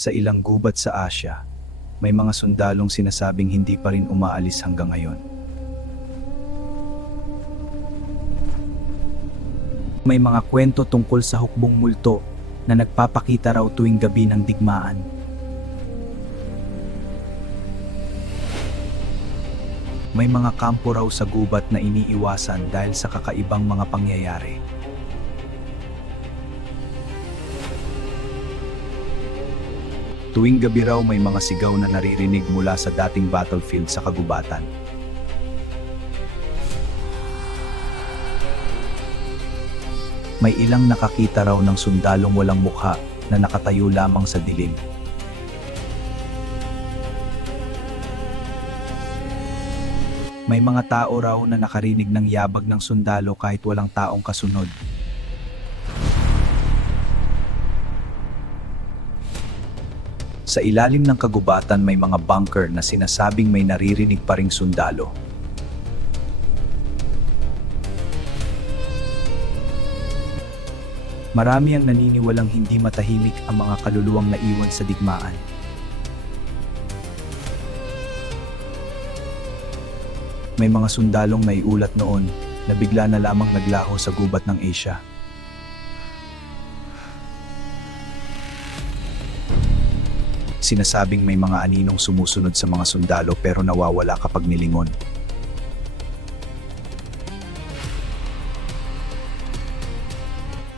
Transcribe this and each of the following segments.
Sa ilang gubat sa Asya, may mga sundalong sinasabing hindi pa rin umaalis hanggang ngayon. May mga kwento tungkol sa hukbong multo na nagpapakita raw tuwing gabi ng digmaan. May mga kampo raw sa gubat na iniiwasan dahil sa kakaibang mga pangyayari. Tuwing gabi raw may mga sigaw na naririnig mula sa dating battlefield sa kagubatan. May ilang nakakita raw ng sundalong walang mukha na nakatayo lamang sa dilim. May mga tao raw na nakarinig ng yabag ng sundalo kahit walang taong kasunod. Sa ilalim ng kagubatan may mga bunker na sinasabing may naririnig pa ring sundalo. Marami ang naniniwalang hindi matahimik ang mga kaluluwang naiwan sa digmaan. May mga sundalong naiulat noon na bigla na lamang naglaho sa gubat ng Asia. Sinasabing may mga aninong sumusunod sa mga sundalo pero nawawala kapag nilingon.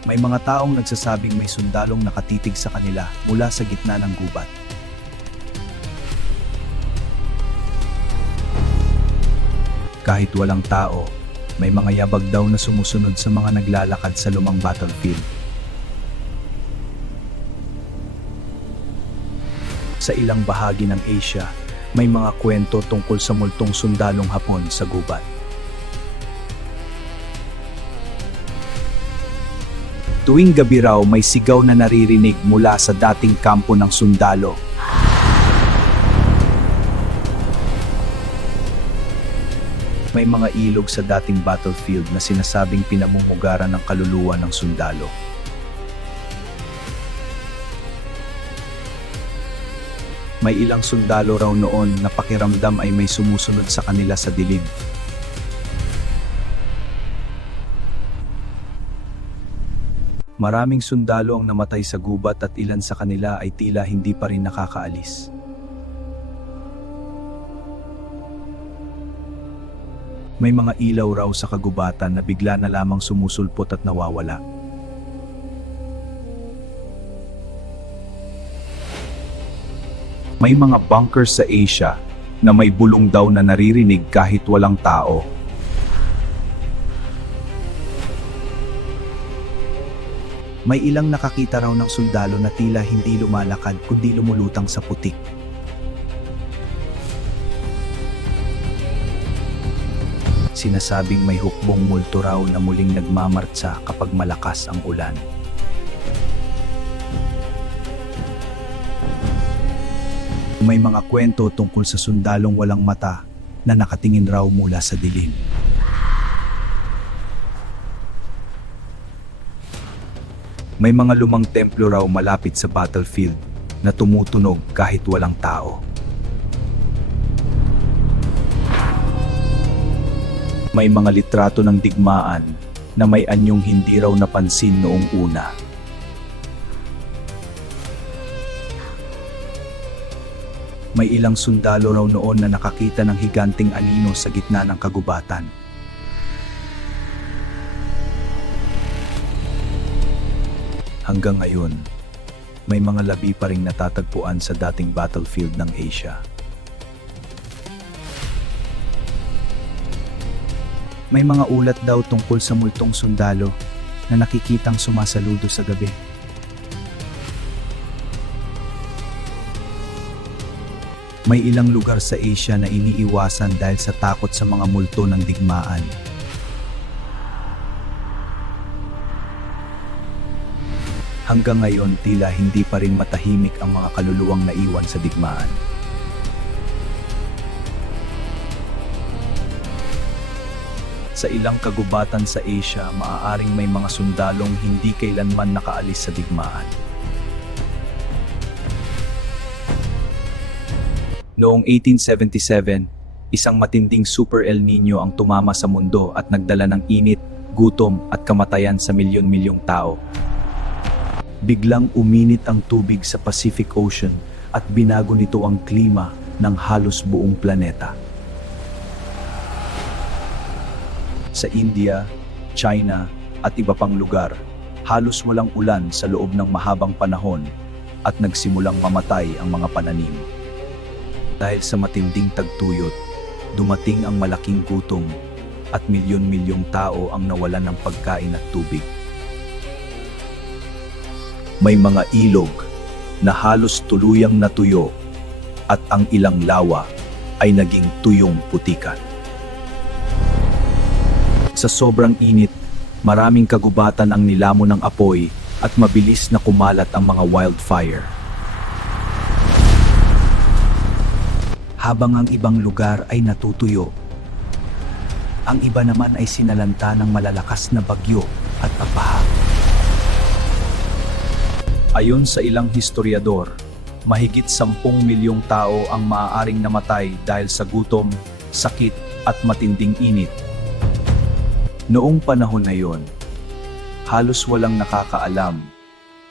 May mga taong nagsasabing may sundalong nakatitig sa kanila mula sa gitna ng gubat. Kahit walang tao, may mga yabag daw na sumusunod sa mga naglalakad sa lumang battlefield. Sa ilang bahagi ng Asia, may mga kwento tungkol sa multong sundalong Hapon sa gubat. Tuwing gabi raw may sigaw na naririnig mula sa dating kampo ng sundalo. May mga ilog sa dating battlefield na sinasabing pinamumugaran ng kaluluwa ng sundalo. May ilang sundalo raw noon na pakiramdam ay may sumusunod sa kanila sa dilim. Maraming sundalo ang namatay sa gubat at ilan sa kanila ay tila hindi pa rin nakakaalis. May mga ilaw raw sa kagubatan na bigla na lamang sumusulpot at nawawala. May mga bunkers sa Asia na may bulong daw na naririnig kahit walang tao. May ilang nakakita raw ng sundalo na tila hindi lumalakad kundi lumulutang sa putik. Sinasabing may hukbong multo raw na muling nagmamartsa kapag malakas ang ulan. May mga kwento tungkol sa sundalong walang mata na nakatingin raw mula sa dilim. May mga lumang templo raw malapit sa battlefield na tumutunog kahit walang tao. May mga litrato ng digmaan na may anyong hindi raw napansin noong una. May ilang sundalo raw noon na nakakita ng higanting anino sa gitna ng kagubatan. Hanggang ngayon, may mga labi pa ring natatagpuan sa dating battlefield ng Asia. May mga ulat daw tungkol sa multong sundalo na nakikitang sumasaludo sa gabi. May ilang lugar sa Asia na iniiwasan dahil sa takot sa mga multo ng digmaan. Hanggang ngayon, tila hindi pa rin matahimik ang mga kaluluwang naiwan sa digmaan. Sa ilang kagubatan sa Asia, maaaring may mga sundalong hindi kailanman nakaalis sa digmaan. Noong 1877, isang matinding Super El Nino ang tumama sa mundo at nagdala ng init, gutom at kamatayan sa milyon-milyong tao. Biglang uminit ang tubig sa Pacific Ocean at binago nito ang klima ng halos buong planeta. Sa India, China at iba pang lugar, halos walang ulan sa loob ng mahabang panahon at nagsimulang mamatay ang mga pananim. Dahil sa matinding tagtuyot, dumating ang malaking gutom at milyon-milyong tao ang nawalan ng pagkain at tubig. May mga ilog na halos tuluyang natuyo at ang ilang lawa ay naging tuyong putikan. Sa sobrang init, maraming kagubatan ang nilamon ng apoy at mabilis na kumalat ang mga wildfire. Habang ang ibang lugar ay natutuyo, ang iba naman ay sinalanta ng malalakas na bagyo at apaha. Ayon sa ilang historiador, mahigit 10 milyong tao ang maaaring namatay dahil sa gutom, sakit at matinding init. Noong panahon na yon, halos walang nakakaalam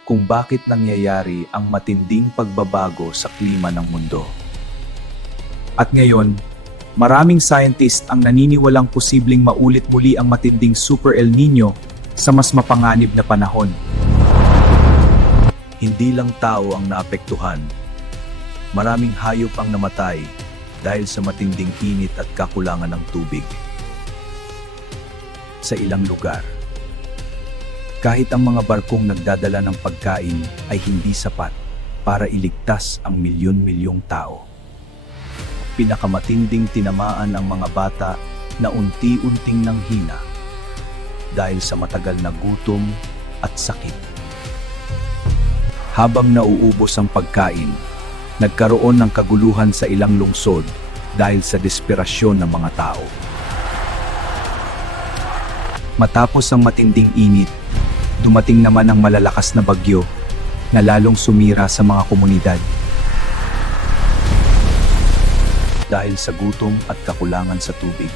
kung bakit nangyayari ang matinding pagbabago sa klima ng mundo. At ngayon, maraming scientist ang naniniwalang posibleng maulit muli ang matinding Super El Nino sa mas mapanganib na panahon. Hindi lang tao ang naapektuhan. Maraming hayop ang namatay dahil sa matinding init at kakulangan ng tubig. Sa ilang lugar, kahit ang mga barkong nagdadala ng pagkain ay hindi sapat para iligtas ang milyon-milyong tao. Pinakamatinding tinamaan ang mga bata na unti-unting nanghina dahil sa matagal na gutom at sakit. Habang nauubos ang pagkain, nagkaroon ng kaguluhan sa ilang lungsod dahil sa desperasyon ng mga tao. Matapos ang matinding init, dumating naman ang malalakas na bagyo na lalong sumira sa mga komunidad. Dahil sa gutom at kakulangan sa tubig,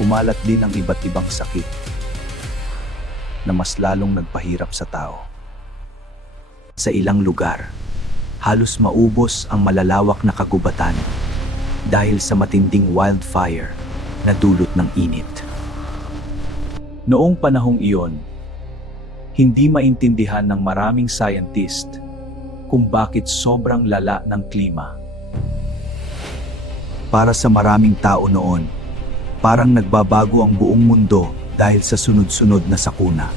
kumalat din ang iba't ibang sakit na mas lalong nagpahirap sa tao. Sa ilang lugar, halos maubos ang malalawak na kagubatan dahil sa matinding wildfire na dulot ng init. Noong panahong iyon, hindi maintindihan ng maraming scientist kung bakit sobrang lala ng klima. Para sa maraming tao noon, parang nagbabago ang buong mundo dahil sa sunod-sunod na sakuna.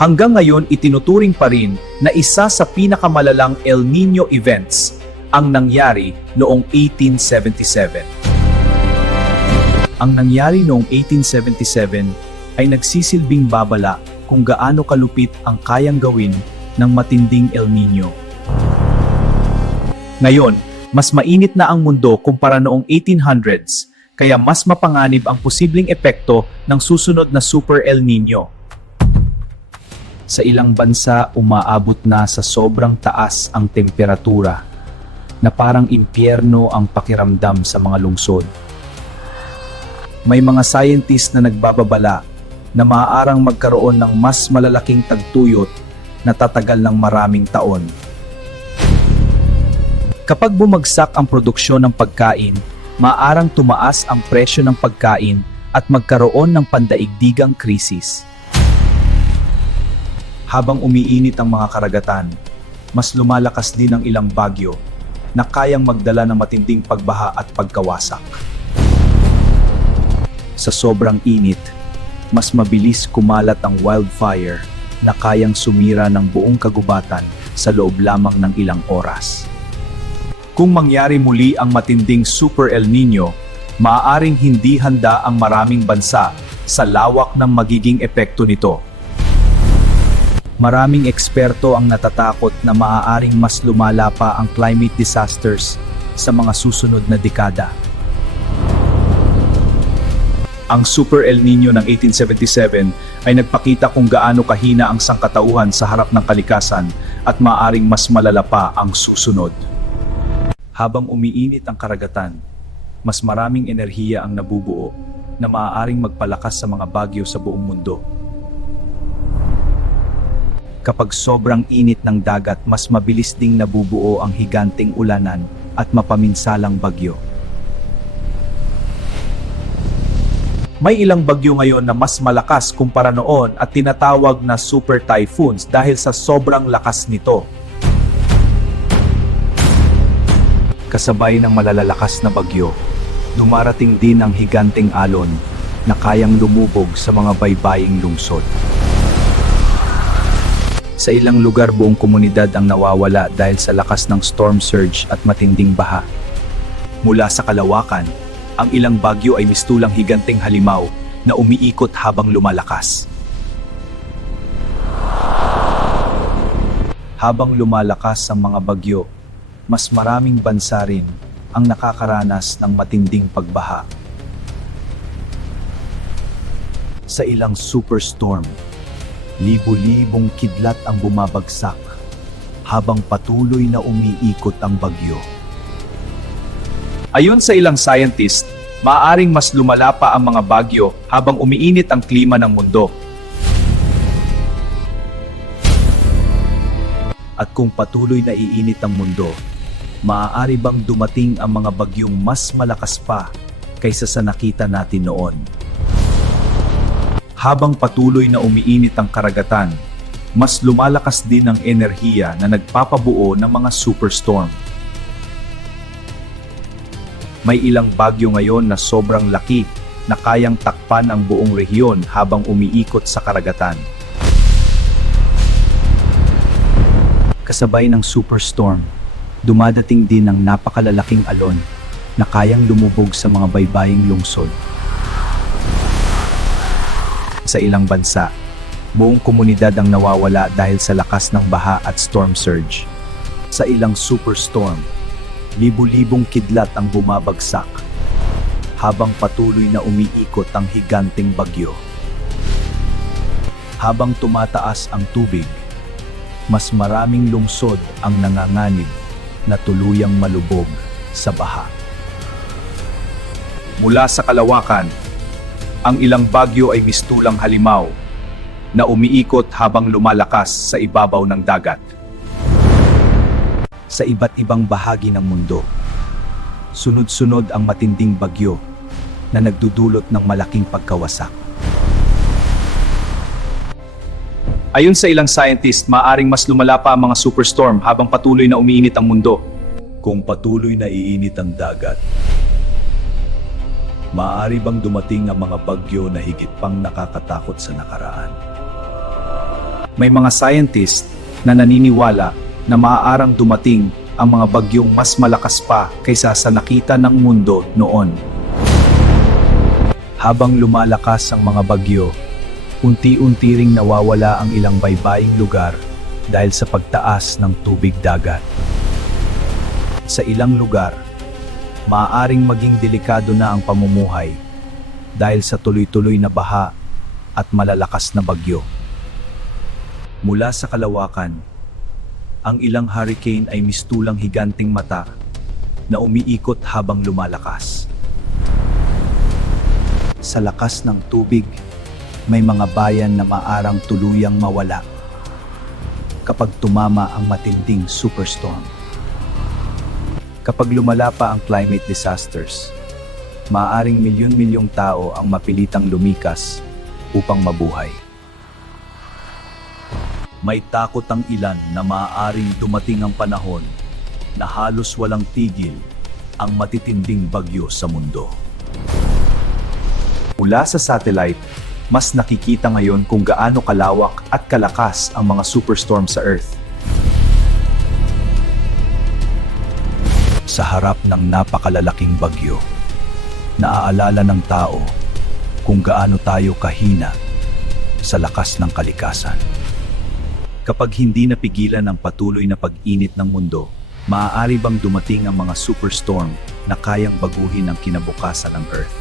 Hanggang ngayon, itinuturing pa rin na isa sa pinakamalalang El Nino events ang nangyari noong 1877. Ang nangyari noong 1877 ay nagsisilbing babala kung gaano kalupit ang kayang gawin ng matinding El Nino. Ngayon, mas mainit na ang mundo kumpara noong 1800s, kaya mas mapanganib ang posibleng epekto ng susunod na Super El Nino. Sa ilang bansa, umaabot na sa sobrang taas ang temperatura na parang impyerno ang pakiramdam sa mga lungsod. May mga scientist na nagbababala na maaarang magkaroon ng mas malalaking tagtuyot na tatagal ng maraming taon. Kapag bumagsak ang produksyon ng pagkain, maaarang tumaas ang presyo ng pagkain at magkaroon ng pandaigdigang krisis. Habang umiinit ang mga karagatan, mas lumalakas din ang ilang bagyo na kayang magdala ng matinding pagbaha at pagkawasak. Sa sobrang init, mas mabilis kumalat ang wildfire na kayang sumira ng buong kagubatan sa loob lamang ng ilang oras. Kung mangyari muli ang matinding Super El Nino, maaaring hindi handa ang maraming bansa sa lawak ng magiging epekto nito. Maraming eksperto ang natatakot na maaaring mas lumala pa ang climate disasters sa mga susunod na dekada. Ang Super El Nino ng 1877 ay nagpakita kung gaano kahina ang sangkatauhan sa harap ng kalikasan at maaring mas malala pa ang susunod. Habang umiinit ang karagatan, mas maraming enerhiya ang nabubuo na maaaring magpalakas sa mga bagyo sa buong mundo. Kapag sobrang init ng dagat, mas mabilis ding nabubuo ang higanting ulanan at mapaminsalang bagyo. May ilang bagyo ngayon na mas malakas kumpara noon at tinatawag na super typhoons dahil sa sobrang lakas nito. Kasabay ng malalakas na bagyo, dumarating din ang higanting alon na kayang lumubog sa mga baybaying lungsod. Sa ilang lugar, buong komunidad ang nawawala dahil sa lakas ng storm surge at matinding baha. Mula sa kalawakan, ang ilang bagyo ay mistulang higanting halimaw na umiikot habang lumalakas. Habang lumalakas ang mga bagyo, mas maraming bansa rin ang nakakaranas ng matinding pagbaha. Sa ilang superstorm, libu-libong kidlat ang bumabagsak habang patuloy na umiikot ang bagyo. Ayon sa ilang scientist, maaaring mas lumala pa ang mga bagyo habang umiinit ang klima ng mundo. At kung patuloy na iinit ang mundo, maaari bang dumating ang mga bagyong mas malakas pa kaysa sa nakita natin noon? Habang patuloy na umiinit ang karagatan, mas lumalakas din ang enerhiya na nagpapabuo ng mga superstorm. May ilang bagyo ngayon na sobrang laki na kayang takpan ang buong rehiyon habang umiikot sa karagatan. Kasabay ng superstorm, dumadating din ang napakalalaking alon na kayang lumubog sa mga baybaying lungsod. Sa ilang bansa, buong komunidad ang nawawala dahil sa lakas ng baha at storm surge. Sa ilang superstorm, libu-libong kidlat ang bumabagsak habang patuloy na umiikot ang higanting bagyo. Habang tumataas ang tubig, mas maraming lungsod ang nanganganib na tuluyang malubog sa baha. Mula sa kalawakan, ang ilang bagyo ay mistulang halimaw na umiikot habang lumalakas sa ibabaw ng dagat. Sa iba't ibang bahagi ng mundo, sunod-sunod ang matinding bagyo na nagdudulot ng malaking pagkawasak. Ayon sa ilang scientist, maaaring mas lumala pa ang mga superstorm habang patuloy na umiinit ang mundo. Kung patuloy na iinit ang dagat, maaari bang dumating ang mga bagyo na higit pang nakakatakot sa nakaraan? May mga scientist na naniniwala na maaarang dumating ang mga bagyong mas malakas pa kaysa sa nakita ng mundo noon. Habang lumalakas ang mga bagyo, unti-unti ring nawawala ang ilang baybaying lugar dahil sa pagtaas ng tubig dagat. Sa ilang lugar, maaaring maging delikado na ang pamumuhay dahil sa tuloy-tuloy na baha at malalakas na bagyo. Mula sa kalawakan, ang ilang hurricane ay mistulang higanting mata na umiikot habang lumalakas. Sa lakas ng tubig, may mga bayan na maarang tuluyang mawala kapag tumama ang matinding superstorm. Kapag lumala pa ang climate disasters, maaaring milyon-milyong tao ang mapilitang lumikas upang mabuhay. May takot ang ilan na maaaring dumating ang panahon na halos walang tigil ang matitinding bagyo sa mundo. Mula sa satellite, mas nakikita ngayon kung gaano kalawak at kalakas ang mga superstorm sa Earth. Sa harap ng napakalalaking bagyo, naaalala ng tao kung gaano tayo kahina sa lakas ng kalikasan. Kapag hindi napigilan ang patuloy na pag-init ng mundo, maaari bang dumating ang mga superstorm na kayang baguhin ang kinabukasan ng Earth?